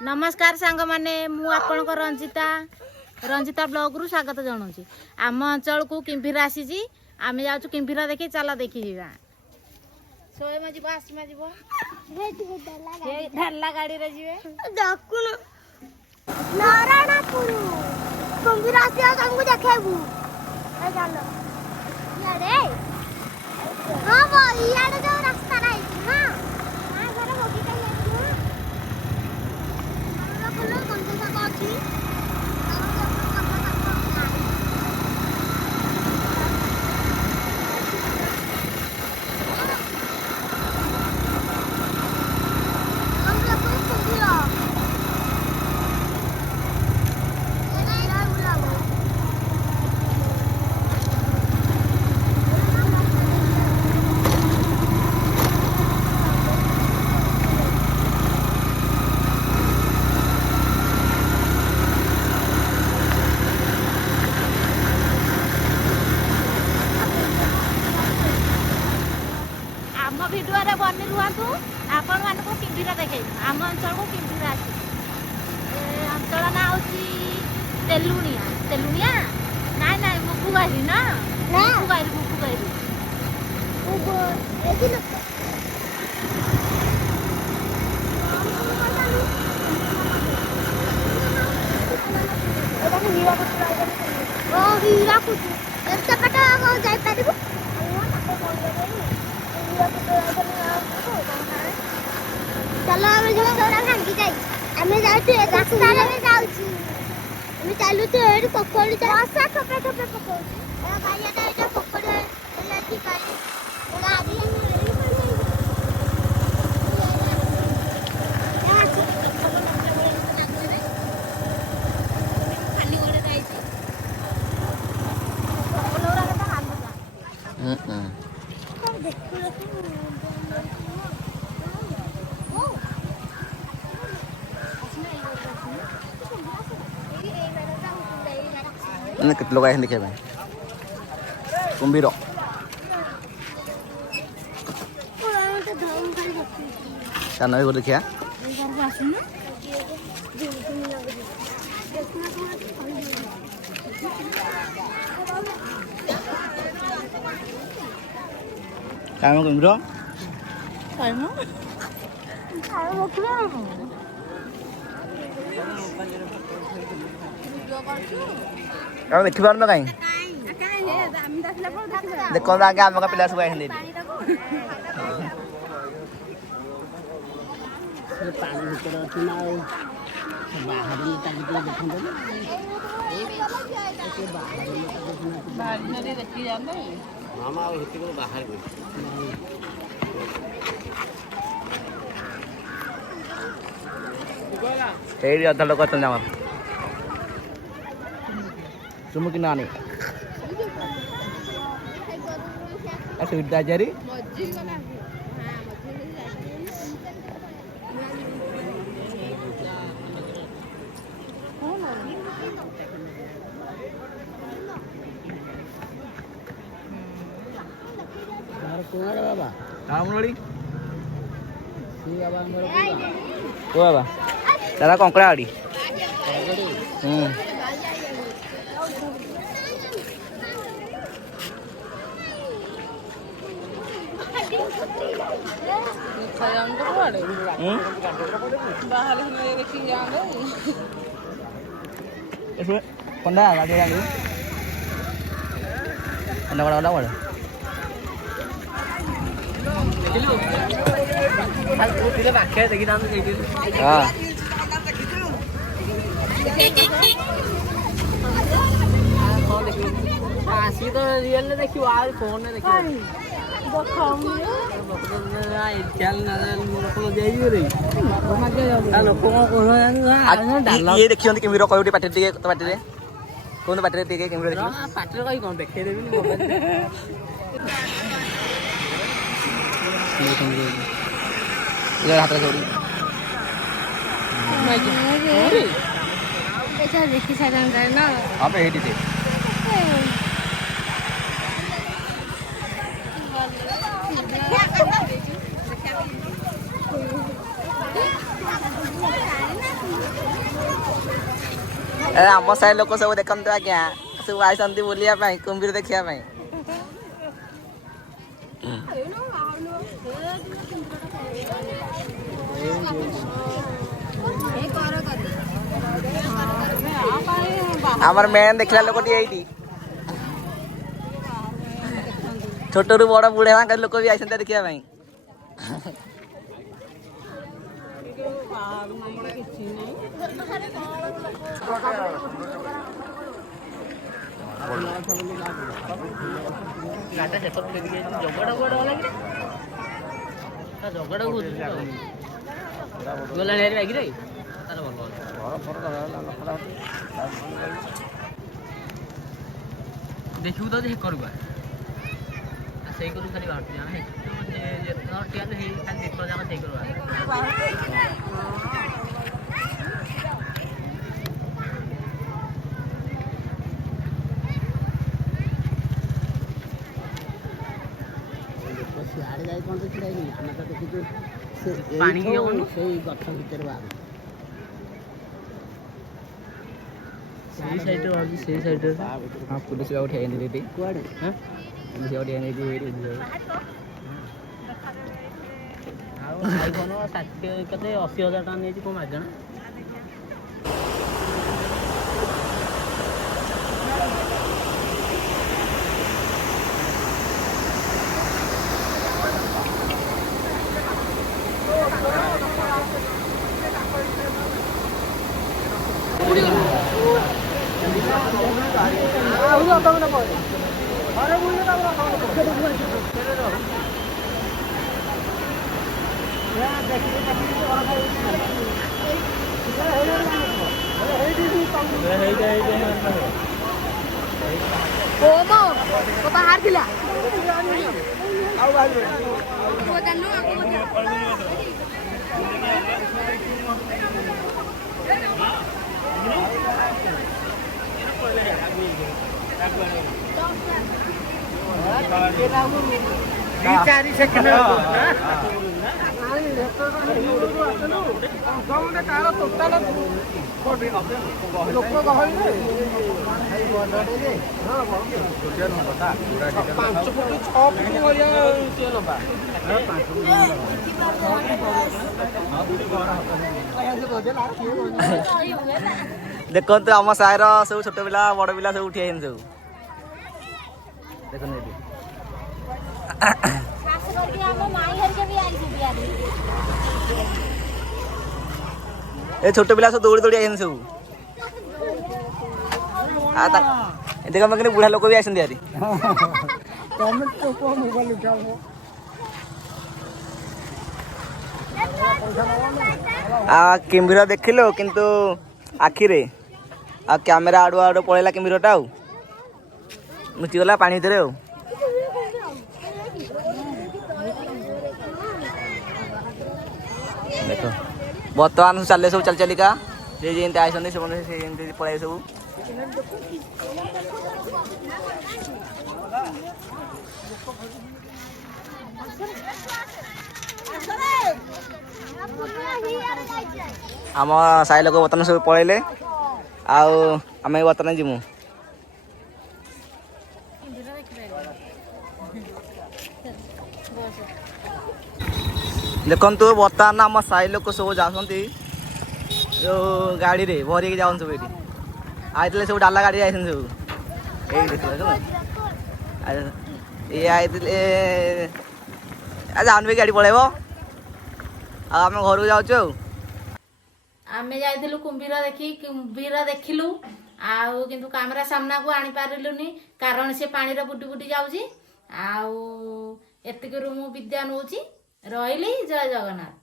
नमस्कार सांग माने मु आपन को रंजिता रंजिता ब्लॉग रु स्वागत जनाऊँ आम अंचल को किम्भीरा आसी आम जाऊँ किम्भीरा देखी चला देखी जा सोएम जीव आसमा जीव ढाला गाड़ी रे जीवे देखुन नारायणपुर किम्भीरा आसी हमको देखेबू ए जानो यारे हां वो यारे जो रास्ता रे ना हां घर होगी का यार ना बोलो कंदे सा बाची भिडियो रे बनी रुहतु आपण मानको किम्भीरा देखे आम अंचल को किम्भीरा आसी अंचल ना होची तेलुनिया तेलुनिया नाई नाई मुकुगारी ना मुकुगारी उबो एथि न हीरा कुछ एते पटा जाई पारिबो चलो हमें जो थोड़ा भांगी जाई हमें जाउछु रास्ता रे जाउछु हमें चालू तो एडी पकोड़ी रास्ता ठोपे ठोपे पकोड़ी ए भाई एटा पकोड़ी एला ठीक है गाड़ी कितने लोग आए हैं देखे भाई कुम्भीर चार नवी को देखिए काय मग कुम्भीर काय मग काय बघू कौन देखी बार ना कहीं देख कौन आगे आम का पिला सुबह हिंदी पानी भीतर अच्छी ना बाहर देखी जाते मामा बाहर अधा लोग चल जाओ सुमुकी नानी सुविधा जरी बाबा बाबा दादा कंकड़ा आड़ी konda lagi yang konda konda konda आसी तो रियल ने देखी आज फोन ने देखी ये देखियो किम्भीर कोई पार्टी टिके तो पार्टी रे कोन पार्टी रे टिके किम्भीर देखियो पार्टी रे कोई कोन देखे देबी मोबाइल ये हाथ रे छोड़ी देखी सारे ना हाँ पे हेटी थे आम साइड लोक सब देखते आज्ञा सब आई बुलिया कुंभीर देखा आमर मेन देखला लोक छोट रू बड़ बुढ़े मान लोक भी आई देखा देखू तो करू से करू खाली पुलिस उठे आईफोन 80,000 टका नहीं कौन मागण बाहर दिला देखो तो आम सायर सब छोट पिला बड़ पिला सब उठी सब देख ए छोट पिला सब दौड़ी दौड़ी आई सब देख मैं बुढ़ा लोक भी आसती यारी किम्भीर देखिल किंतु आखिरे आ कैमेरा आड़ू आड़ पलैला किम्भीरटा मुचिगला पानी भितर देख बर्तमान चले सब चल चलिका जमी आई पलि सब आम साई लोक बर्तमान सब पलैले आम बर्तमान जीमु देखु बर्तमान आम साई लोक सब जाती जो गाड़ी रे भर जाऊँ सब ये आईते सब डाला गाड़ी आई सब ये आईते जान भी गाड़ी पलैब आम घर को जाऊँ आम जाइलु कुंभीर देखी कुंभीर देखिलु आउ किंतु कैमरा सामना को आनी पारिलुनी कारण से पानी रे बुटी बुटी जाउची आउ एतिक रु मु विद्या नउची रहिली जय जगन्नाथ।